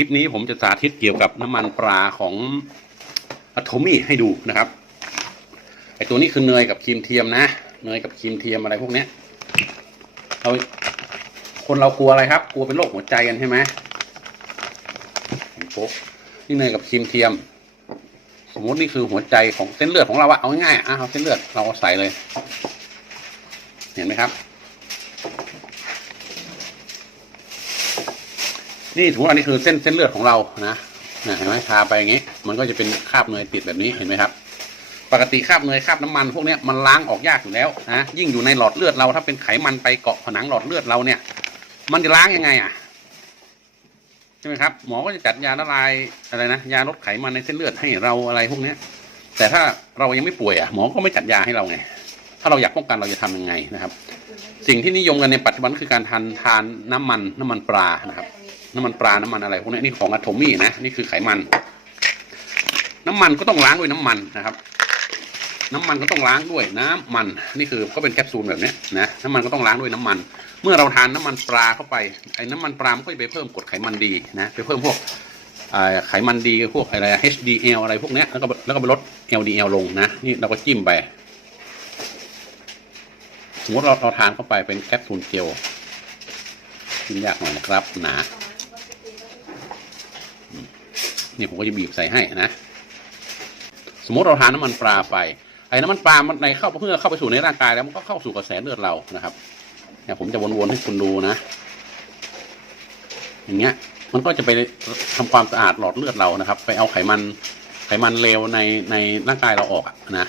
ลิปนี้ผมจะสาธิตเกี่ยวกับน้ำมันปลาของอะโทมี่ให้ดูนะครับไอตัวนี้คือเนยกับครีมเทียมนะเนยกับครีมเทียมอะไรพวกเนี้ยเราคนเรากลัวอะไรครับ กลัวเป็นโรคหัวใจกันใช่ไหมโป๊ะนี่เนยกับครีมเทียม สมมตินี่คือหัวใจของเส้นเลือดของเราอะเอาง่ายๆอะเอาเส้นเลือดเราใส่เลย เห็นไหมครับ นี่ถือว่าอันนี้คือเส้นเส้นเลือดของเรานะนะเห็นไหมทาไปอย่างนี้ มันก็จะเป็นคราบเนยติดแบบนี้เห็นไหมครับ ปกติคราบเนยคราบน้ำมันพวกนี้มันล้างออกยากอยู่แล้วนะยิ่งอยู่ในหลอดเลือดเราถ้าเป็นไขมันไปเกาะผนังหลอดเลือดเราเนี่ย มันจะล้างยังไงอะใช่ไหมครับหมอก็จะจัดยาละลายอะไรนะยาลดไขมันในเส้นเลือดให้เราอะไรพวกเนี้ยแต่ถ้าเรายังไม่ป่วยอะหมอก็ไม่จัดยาให้เราไง ถ้าเราอยากป้องกันเราจะทำยังไงนะครับ สิ่งที่นิยมกันในปัจจุบันคือการทานทานน้ำมันน้ำมันปลานะครับ น้ำมันปลา น้ำมันอะไรพวกนี้นี่ของอะโทมี่นะนี่คือไขมัน น้ำมันก็ต้องล้างด้วยน้ำมันนะครับ น้ำมันก็ต้องล้างด้วยน้ำมัน นี่คือก็เป็นแคปซูลแบบนี้นะน้ำมันก็ต้องล้างด้วยน้ำมัน เมื่อเราทานน้ำมันปลาเข้าไปไอ้น้ำมันปลามันก็ไปเพิ่มกรดไขมันดีนะไปเพิ่มพวกไขมันดีพวกอะไร HDL อะไรพวกนี้แล้วก็แล้วก็ไปลด LDL ลงนะนี่เราก็จิ้มไปสมมติเราเราทานเข้าไปเป็นแคปซูลเจลกินยากหน่อยนะครับหนา นี่ผมก็จะบีบใส่ให้นะ สมมติเราทานน้ำมันปลาไป ไอ้น้ำมันปลามันในเข้าเพื่อเข้าไปสู่ในร่างกายแล้วมันก็เข้าสู่กระแสเลือดเรานะครับ เนี่ยผมจะวนๆให้คุณดูนะ อย่างเงี้ย มันก็จะไปทำความสะอาดหลอดเลือดเรานะครับ ไปเอาไขมันไขมันเลวในในร่างกายเราออกนะ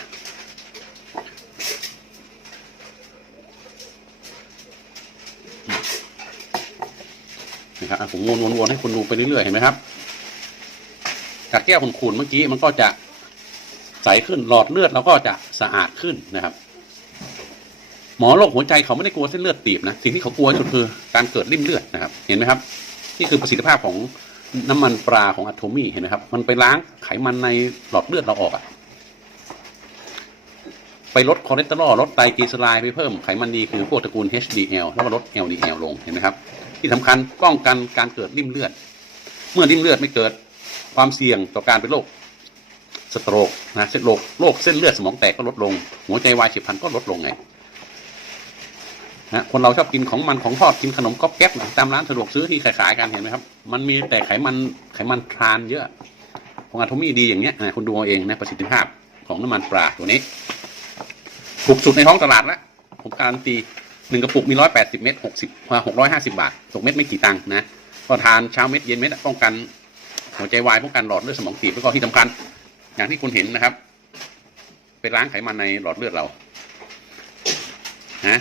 นะครับผมวนๆให้คุณดูไปเรื่อยๆเห็นไหมครับ จากแก้วขุ่นๆเมื่อกี้มันก็จะใสขึ้นหลอดเลือดเราก็จะสะอาดขึ้นนะครับ หมอโรคหัวใจเขาไม่ได้กลัวเส้นเลือดตีบนะสิ่งที่เขากลัวที่สุดคือการเกิดริ่มเลือดนะครับ เห็นไหมครับ นี่คือประสิทธิภาพของน้ำมันปลาของอะโทมี่เห็นไหมครับ มันไปล้างไขมันในหลอดเลือดเราออกอะไปลดคอเลสเตอรอลลดไตรกลีเซอไรด์ไปเพิ่มไขมันดีคือพวกตระกูล HDL แล้วก็ลด LDL ลงเห็นไหมครับ ที่สำคัญป้องกันการเกิดริ่มเลือด เมื่อริ่มเลือดไม่เกิด ความเสี่ยงต่อการเป็นโรคสโตรกนะเส้นโรคโรคเส้นเลือดสมองแตกก็ลดลง หัวใจวายเฉียบพลันก็ลดลงไงนะคนเราชอบกินของมันของทอดกินขนมก๊อบแก๊บตามร้านสะดวกซื้อที่ขายๆกันเห็นไหมครับ มันมีแต่ไขมันไขมันทรานเยอะของอะโทมี่ดีอย่างเงี้ยนะคุณดูเอาเองนะประสิทธิภาพของน้ำมันปลาตัวนี้ถูกสุดในท้องตลาดแล้วผมการันตีหนึ่งกระปุกมีร้อยแปดสิบเม็ดหกสิบหกร้อยห้าสิบาทตกเม็ดไม่กี่ตังค์นะก็ทานเช้าเม็ดเย็นเม็ดป้องกัน หัวใจวายป้องกันหลอดเลือดสมองตีบแล้วก็ที่สำคัญ อย่างที่คุณเห็นนะครับ ไปล้างไขมันในหลอดเลือดเรานะ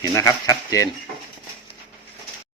เห็นนะครับ ชัดเจน